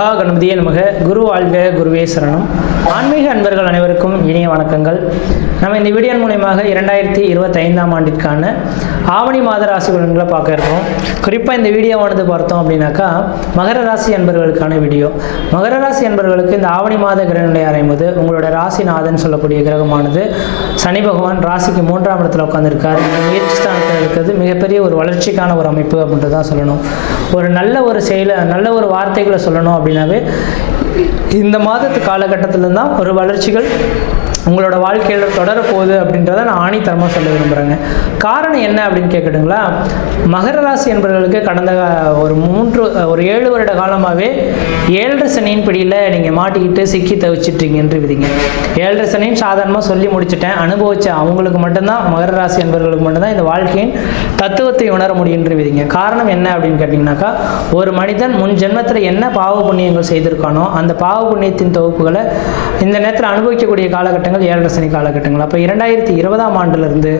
மகா கணபதியே நமக. குரு வாழ்க, குருவே சரணம். ஆன்மீக அன்பர்கள் அனைவருக்கும் இனிய வணக்கங்கள். நம்ம இந்த வீடியோ மூலமாக 2025ஆம் ஆண்டிற்கான ஆவணி மாத ராசி பலன்களை பார்க்க இருக்கிறோம். குறிப்பாக இந்த வீடியோவானது பார்த்தோம் அப்படின்னாக்கா மகர ராசி அன்பர்களுக்கான வீடியோ. மகர ராசி அன்பர்களுக்கு இந்த ஆவணி மாத கிரகநிலை ஆரம்பித்து உங்களோட ராசிநாதன் சொல்லக்கூடிய கிரகமானது சனி பகவான் ராசிக்கு 3ஆம் இடத்துல உட்காந்துருக்கார். இந்த முயற்சி ஸ்தானத்தில் இருக்கிறது மிகப்பெரிய ஒரு வளர்ச்சிக்கான ஒரு அமைப்பு அப்படின்ட்டு தான் சொல்லணும். ஒரு நல்ல ஒரு செயலை, நல்ல ஒரு வார்த்தைகளை சொல்லணும் அப்படின்னாவே இந்த மாதத்து காலகட்டத்தில் தான் ஒரு வளர்ச்சிகள் உங்களோட வாழ்க்கையில் தொடரப்போகுது அப்படின்றத நான் ஆணித்தரமாக சொல்ல விரும்புகிறேங்க. காரணம் என்ன அப்படின்னு கேட்கட்டுங்களா? மகர ராசி என்பவர்களுக்கு கடந்த ஒரு 7 வருட காலமாகவே 7.5 சனியின் பிடியில் நீங்கள் மாட்டிக்கிட்டு சிக்கி தவிச்சிட்றீங்கன்று விதிங்க. 7.5 சனின்னு சாதாரணமாக சொல்லி முடிச்சுட்டேன். அனுபவிச்ச அவங்களுக்கு மட்டும்தான், மகர ராசி என்பவர்களுக்கு மட்டும்தான் இந்த வாழ்க்கையின் தத்துவத்தை உணர முடியுன்ற விதிங்க. காரணம் என்ன அப்படின்னு கேட்டிங்கனாக்கா, ஒரு மனிதன் முன் ஜென்மத்தில் என்ன பாவ புண்ணியங்கள் செய்திருக்கானோ அந்த பாவ புண்ணியத்தின் தொகுப்புகளை இந்த நேரத்தில் அனுபவிக்கக்கூடிய காலகட்டங்கள் 7.5 சனி காலகட்டங்கள். அப்போ 2020ஆம் ஆண்டிலிருந்து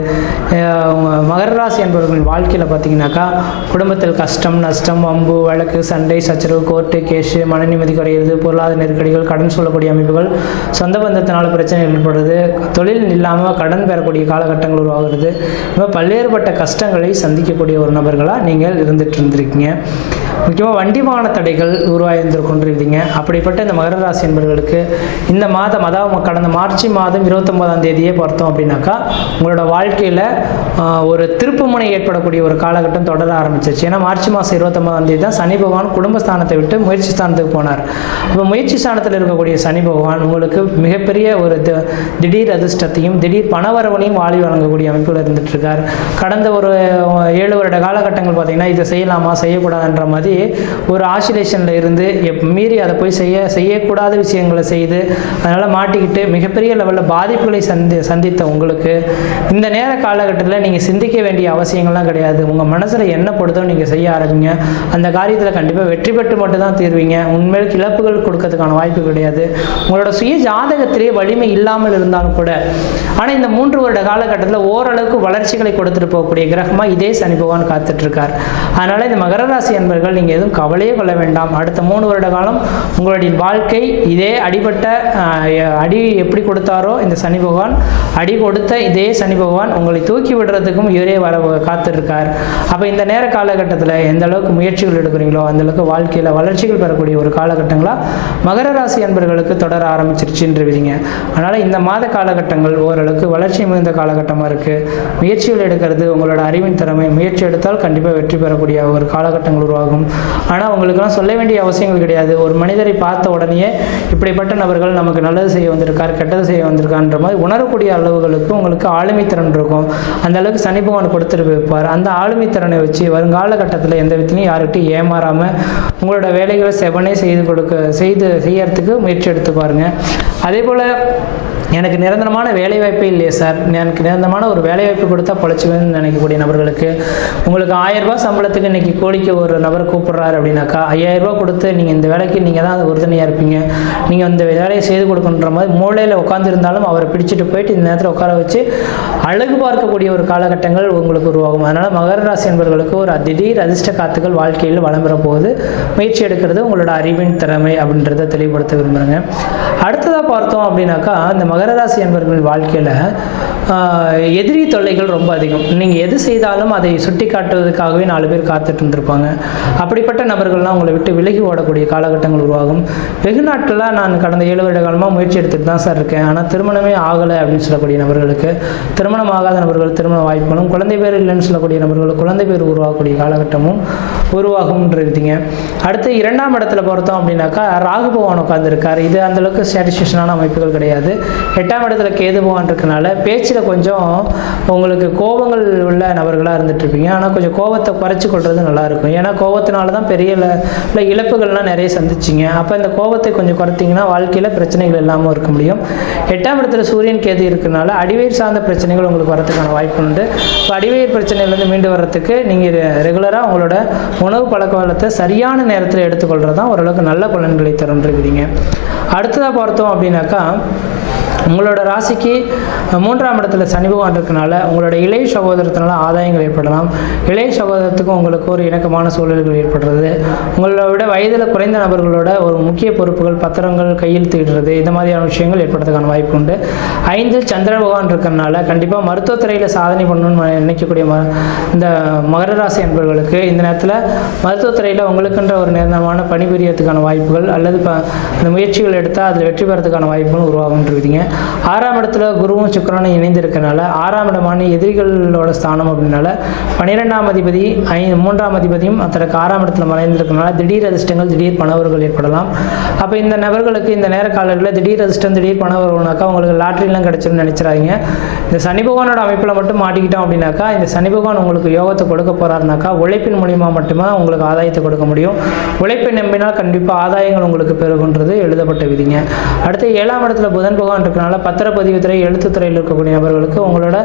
மகர ராசி என்பவர்களின் வாழ்க்கையில் பார்த்தீங்கன்னாக்கா குடும்பத்தில் கஷ்டம், நஷ்டம், வம்பு, வழக்கு, சண்டை, சச்சரவு, கோர்ட்டு கேஷு, மன நிம்மதி குறையிறது, பொருளாதார நெருக்கடிகள், கடன் சொல்லக்கூடிய அமைப்புகள், சொந்த பந்தத்தினால பிரச்சனை ஏற்படுறது, தொழில் இல்லாமல் கடன் பெறக்கூடிய காலகட்டங்கள் உருவாகிறது. இப்போ பல்வேறுபட்ட கஷ்டங்களை சந்திக்கக்கூடிய ஒரு நபர்களாக நீங்கள் இருந்துகிட்டு முக்கியமாக வண்டி வாகன தடைகள் உருவாகிருந்து கொண்டிருந்தீங்க. அப்படிப்பட்ட இந்த மகர ராசி என்பவர்களுக்கு இந்த மாதம், அதாவது கடந்த மார்ச் மாதம் 29ஆம் தேதியே பார்த்தோம் அப்படின்னாக்கா உங்களோட வாழ்க்கையில் ஒரு திருப்புமுனை ஏற்படக்கூடிய ஒரு காலகட்டம் தொடர ஆரம்பிச்சிருச்சு. ஏன்னா மார்ச் மாதம் 29ஆம் தேதி தான் சனி பகவான் குடும்பஸ்தானத்தை விட்டு முயற்சி ஸ்தானத்துக்கு போனார். அப்போ முயற்சி ஸ்தானத்தில் இருக்கக்கூடிய சனி பகவான் உங்களுக்கு மிகப்பெரிய ஒரு திடீர் அதிர்ஷ்டத்தையும் திடீர் பணவரவனையும் வாழி வழங்கக்கூடிய அமைப்பில் இருந்துட்டு இருக்கார். கடந்த ஒரு 7 வருட காலகட்டங்கள் பார்த்தீங்கன்னா இதை செய்யலாமா செய்யக்கூடாதுன்ற மாதிரி ஒரு ஆசிலேஷனில் இருந்து மீறி அதை போய் செய்யக்கூடாத விஷயங்களை செய்து அதனால் மாட்டிக்கிட்டு மிகப்பெரிய லெவலில் பாதிப்புகளை சந்தித்த உங்களுக்கு இந்த நேர காலகட்டத்தில் நீங்கள் சிந்திக்க வேண்டிய அவசியங்கள்லாம் கிடையாது. உங்கள் மனசில் என்ன படுதோ நீங்கள் செய்ய ஆரம்பிங்க. அந்த காரியத்தில் கண்டிப்பாக வெற்றி பெற்று மட்டும்தான் தீர்வீங்க. உண்மையில் இழப்புகள் கொடுக்கறதுக்கான வாய்ப்பு கிடையாது. உங்களோட சுய ஜாதகத்திலே வலிமை இல்லாமல் இருந்தாலும் கூட, ஆனால் இந்த 3 வருட காலகட்டத்தில் ஓரளவுக்கு வளர்ச்சிகளை கொடுத்துட்டு போகக்கூடிய கிரகமாக இதே சனி பகவான் காத்துட்ருக்கார். அதனால் இந்த மகர ராசி என்பவர்கள் நீங்கள் எதுவும் கவலையே கொள்ள வேண்டாம். அடுத்த 3 வருட காலம் உங்களுடைய வாழ்க்கை இதே அடி எப்படி கொடுத்தாரோ இந்த சனி பகவான், அடி கொடுத்த இதே சனி பகவான் உங்களை தூக்கி விடுறதுக்கும் இவரே காத்திருக்கார். அப்போ இந்த நேர காலகட்டத்தில் எந்த அளவுக்கு முயற்சிகள் எடுக்கிறீங்களோ அந்த அளவுக்கு வாழ்க்கையில் வளர்ச்சிகள் பெறக்கூடிய ஒரு காலகட்டங்களாக மகர ராசி என்பவர்களுக்கு தொடர ஆரம்பிச்சிருச்சுன்ற விதிங்க. அதனால் இந்த மாத காலகட்டங்கள் ஓரளவுக்கு வளர்ச்சி மிகுந்த காலகட்டமாக இருக்குது. முயற்சிகள் எடுக்கிறது உங்களோட அறிவின் திறமை. முயற்சி எடுத்தால் கண்டிப்பாக வெற்றி பெறக்கூடிய ஒரு காலகட்டங்கள் உருவாகும். ஆனால் உங்களுக்கெல்லாம் சொல்ல வேண்டிய அவசியங்கள் கிடையாது. ஒரு மனிதரை பார்த்த உடனே இப்படிப்பட்ட நபர்கள் நமக்கு நல்லது செய்ய வந்திருக்கார், கெட்டது செய்ய வந்திருக்கான்ற மாதிரி உணரக்கூடிய அளவுகளுக்கு உங்களுக்கு ஆளுமை திறன் இருக்கும். அந்த அளவுக்கு சனி பகவான் கொடுத்துட்டு வைப்பார். அந்த ஆளுமை திறனை வச்சு வருங்கால கட்டத்தில் எந்த விதத்திலையும் யார்கிட்டையும் ஏமாறாமல் உங்களோட வேலைகளை செவனே செய்யறதுக்கு முயற்சி எடுத்து பாருங்க. அதே போல் எனக்கு நிரந்தரமான வேலைவாய்ப்பே இல்லையே சார், எனக்கு நிரந்தரமான ஒரு வேலைவாய்ப்பு கொடுத்தா பொழைச்சுவேன்னு நினைக்கக்கூடிய நபர்களுக்கு உங்களுக்கு 1000 ரூபாய் சம்பளத்துக்கு இன்றைக்கி கோடிக்கு ஒரு நபர் கூப்பிட்றாரு அப்படின்னாக்கா 5000 ரூபா கொடுத்து நீங்கள் இந்த வேலைக்கு நீங்கள் தான் உறுதுணையாக இருப்பீங்க, நீங்கள் இந்த வேலையை செய்து கொடுக்கணுன்ற மாதிரி மூளையில் உட்காந்துருந்தாலும் அவரை பிடிச்சிட்டு போயிட்டு இந்த நேரத்தில் உட்கார வச்சு அழகு பார்க்கக்கூடிய ஒரு காலகட்டங்கள் உங்களுக்கு உருவாகும். அதனால் மகர ராசி என்பவர்களுக்கு ஒரு திடீர் அதிர்ஷ்ட காத்துக்கள் வாழ்க்கையில் வளம் பெற போது முயற்சி எடுக்கிறது உங்களோட அறிவின் திறமை அப்படின்றத தெளிவுபடுத்த விரும்புகிறேங்க. அடுத்ததாக பார்த்தோம் அப்படின்னாக்கா இந்த மகர ராசி என்பவர்கள் வாழ்க்கையில் எதிரி தொல்லைகள் ரொம்ப அதிகம். நீங்கள் எது செய்தாலும் அதை சுட்டி காட்டுவதற்காகவே 4 பேர் காத்துட்டு இருந்திருப்பாங்க. அப்படிப்பட்ட நபர்கள்லாம் உங்களை விட்டு விலகி ஓடக்கூடிய காலகட்டங்கள் உருவாகும். வெகு நாட்களாக நான் கடந்த 7 வருட காலமாக முயற்சி எடுத்துகிட்டு தான் சார் இருக்கேன், ஆனால் திருமணமே ஆகலை அப்படின்னு சொல்லக்கூடிய நபர்களுக்கு திருமணம் ஆகாத நபர்கள் திருமண வாய்ப்புகளும், குழந்தை பேர் இல்லைன்னு சொல்லக்கூடிய நபர்களுக்கு குழந்தை பேர் உருவாகக்கூடிய காலகட்டமும் உருவாகும்ன்றீங்க. அடுத்து 2ஆம் இடத்துல பார்த்தோம் அப்படின்னாக்கா ராகு பகவான் உட்கார்ந்துருக்கார். இது அந்தளவுக்கு சாட்டிஸ்ஃபேக்ஷனான அமைப்புகள் கிடையாது. 8ஆம் இடத்துல கேது பகவான் இருக்கனால பேச்சில் கொஞ்சம் உங்களுக்கு கோபங்கள் உள்ள நபர்களாக இருந்துட்டு இருப்பீங்க. ஆனால் கொஞ்சம் கோபத்தை குறைச்சி கொள்வது நல்லாயிருக்கும். ஏன்னா கோபத்தினால தான் பெரிய இழப்புகள்லாம் நிறைய சந்திச்சிங்க. அப்போ இந்த கோபத்தை கொஞ்சம் குறைத்திங்கன்னா வாழ்க்கையில் பிரச்சனைகள் இல்லாமல் இருக்க முடியும். 8ஆம் இடத்துல சூரியன் கேது இருக்கிறனால அடிவயிறு சார்ந்த பிரச்சனைகள் உங்களுக்கு வரதுக்கான வாய்ப்பு உண்டு. இப்போ அடிவயிறு பிரச்சனையிலேருந்து மீண்டு வர்றதுக்கு நீங்கள் ரெகுலராக உங்களோட உணவு பழக்க வழக்கத்தை சரியான நேரத்தில் எடுத்துக்கொள்கிறது தான் ஓரளவுக்கு நல்ல பலன்களை தருன்றீங்க. அடுத்ததாக பார்த்தோம் அப்படின்னாக்கா உங்களோட ராசிக்கு 3ஆம் இடத்துல சனி பகவான் இருக்கனால உங்களோட இளைய சகோதரத்தினால ஆதாயங்கள் ஏற்படலாம். இளைய சகோதரத்துக்கும் உங்களுக்கு ஒரு இணக்கமான சூழல்கள் ஏற்படுறது. உங்களோட விட வயதில் குறைந்த நபர்களோட ஒரு முக்கிய பொறுப்புகள், பத்திரங்கள் கையெழுத்திடுறது, இந்த மாதிரியான விஷயங்கள் ஏற்படுறதுக்கான வாய்ப்பு உண்டு. 5 சந்திர பகவான் இருக்கிறனால கண்டிப்பாக மருத்துவத்துறையில் சாதனை பண்ணணும்னு நினைக்கக்கூடிய இந்த மகர ராசி அன்பர்களுக்கு இந்த நேரத்தில் மருத்துவத்துறையில் உங்களுக்குன்ற ஒரு நிரந்தரமான பணிபுரியறதுக்கான வாய்ப்புகள் அல்லது இந்த முயற்சிகள் எடுத்தால் அதில் வெற்றி பெறதுக்கான வாய்ப்புகள் உருவாகுன்றீங்க. 6ஆம் இடத்துல குருவும் சுக்கிரனும் இணைந்து இருக்கனால 6ஆம் இடமான எதிரிகளோட ஸ்தானம் அப்படின்னால 12ஆம் அதிபதி 3ஆம் அதிபதியும் தனக்கு 6ஆம் இடத்துல மறைந்திருக்கனால திடீர் அதிர்ஷ்டங்கள், திடீர் பணவர்கள் ஏற்படலாம். அப்போ இந்த நபர்களுக்கு இந்த நேர காலங்களில் திடீர் அதிர்ஷ்டம், திடீர் பணவர்கள்னாக்கா உங்களுக்கு லாட்ரிலாம் கிடைச்சிருன்னு நினைச்சிடாதீங்க. இந்த சனி பகவானோட அமைப்பில் மட்டும் மாட்டிக்கிட்டோம் அப்படின்னாக்கா இந்த சனி பகவான் உங்களுக்கு யோகத்தை கொடுக்க போறாருனாக்கா உழைப்பின் மூலியமாக மட்டுமே உங்களுக்கு ஆதாயத்தை கொடுக்க முடியும். உழைப்பை நம்பினால் கண்டிப்பாக ஆதாயங்கள் உங்களுக்கு பெருகுன்றது எழுதப்பட்ட விதிங்க. அடுத்து 7ஆம் இடத்துல புதன் பகவான் இருக்கனால பத்திரப்பதிவுத்துறை, எழுத்துத்துறையில் இருக்கக்கூடிய நபர்களுக்கு உங்களோட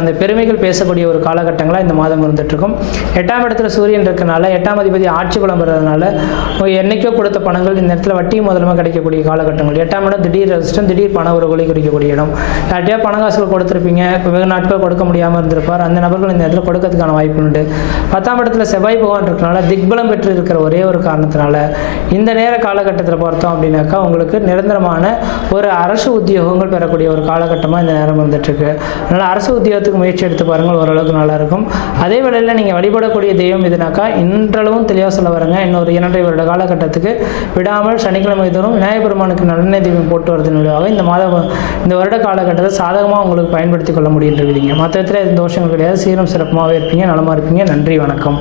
அந்த பெருமைகள் பேசக்கூடிய ஒரு காலகட்டங்களாக இந்த மாதம் இருந்துட்டு இருக்கும். 8ஆம் இடத்துல சூரியன் இருக்கனால 8ஆம் அதிபதி ஆட்சி பலம் பெறதுனால என்னைக்கோ கொடுத்த பணங்கள் இந்த இடத்துல வட்டி முதலமாக கிடைக்கக்கூடிய காலகட்டங்கள். 8ஆம் இடம் திடீர் அதிர்ஷ்டம், திடீர் பண உறவுகளை குறிக்கக்கூடிய இடம். யார்ட்டையா பணங்காசுகள் கொடுத்துருப்பீங்க, வெகு நாட்கள் கொடுக்க முடியாமல் இருந்திருப்பார், அந்த நபர்கள் இந்த இடத்துல கொடுக்கறதுக்கான வாய்ப்பு உண்டு. 10ஆம் இடத்துல செவ்வாய் பகவான் இருக்கனால திக்பலம் பெற்று இருக்கிற ஒரே ஒரு காரணத்தினால இந்த நேர காலகட்டத்தில் பார்த்தோம் அப்படின்னாக்கா உங்களுக்கு நிரந்தரமான ஒரு அரசு உத்தியோகங்கள் பெறக்கூடிய ஒரு காலகட்டமாக இந்த நேரம் வந்துட்டு இருக்கு. அதனால் அரசு உத்தியோகத்துக்கு முயற்சி எடுத்து பாருங்கள், ஓரளவுக்கு நல்லா இருக்கும். அதே வேளையில் நீங்கள் வழிபடக்கூடிய தெய்வம் எதுனாக்கா இன்றளவும் தெளிவாக சொல்ல வரங்க, இன்னொரு 2.5 வருட காலகட்டத்துக்கு விடாமல் சனிக்கிழமை தோறும் விநாயகபெருமானுக்கு நல்லெண்ணெய் தீபம் போட்டு வரதன் மூலமாக இந்த வருட காலகட்டத்தை சாதகமாக உங்களுக்கு பயன்படுத்தி கொள்ள முடியுன்றீங்க. மற்ற இடத்துல எந்த தோஷங்கள் கிடையாது. சீரும் சிறப்புமாகவே இருப்பீங்க, நலமாக இருப்பீங்க. நன்றி, வணக்கம்.